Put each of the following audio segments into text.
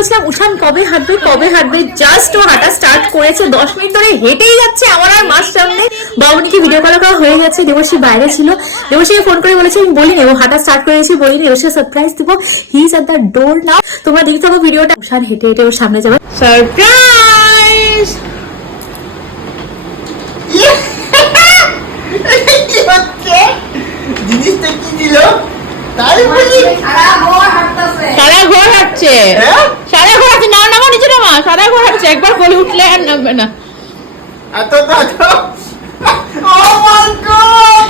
করেছিলাম উষান কবে হাঁটবে, জাস্ট ও হাঁটা স্টার্ট করেছে, 10 মিনিট ধরে হেঁটেই যাচ্ছে আমার আর মার সামনে। বাবুনিকে ভিডিও কল করা হয়ে গেছে, দেবশ্রী বাইরে ছিল, দেবশ্রীকে ফোন করে বলেছে আমি বলিনি ও হাঁটা স্টার্ট করেছি, বলিনি দেবশ্রী সারপ্রাইজ দিব, he is at the door নাও। তোমরা দেখতে থাকো ভিডিওটা, উষান হেঁটে হেঁটে ওর সামনে যাবে, সারপ্রাইজ। জিনিসটা কি দিল তাই বলি সারা ঘর হাঁটছে, সারা ঘর হাঁটছে, নামা নিচে নামা, সারা ঘর হাঁটছে, একবার বলে উঠলে আর নামবে না। এত ও মাই গড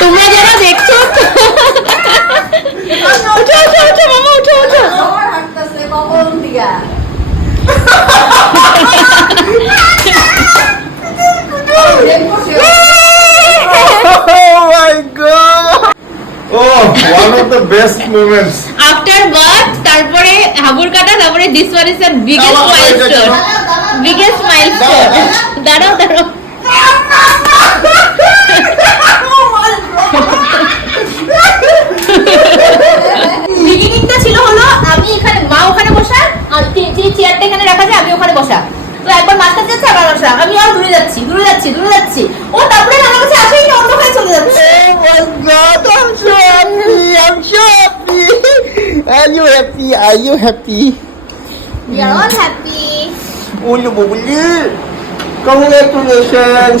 তোমরা যারা দেখছো উঠো উঠো উঠো মামা, উঠো উঠো। Oh my god! Oh, one of the best moments. After birth, তারপরে হাবুর কাটা, তারপরে this one is the biggest milestone, biggest milestone. দাঁড়াও দাঁড়াও, বিগিনিংটা ছিল হলো আমি এখানে, মা ওখানে বসা, আর চেয়ারটা এখানে রাখা যায়, আমি ওখানে বসা, তো একবার মাঝখানে যাচ্ছে আবার বসা, আমি আর দূরে যাচ্ছি দূরে যাচ্ছি দূরে যাচ্ছি, ও তারপরে আমার কাছে আসেই না, অন্য ভাই চলে যাচ্ছে। Oh my god, I'm so happy. Are you happy? Are you happy? We are all happy. Ulu bubuli. Congratulations.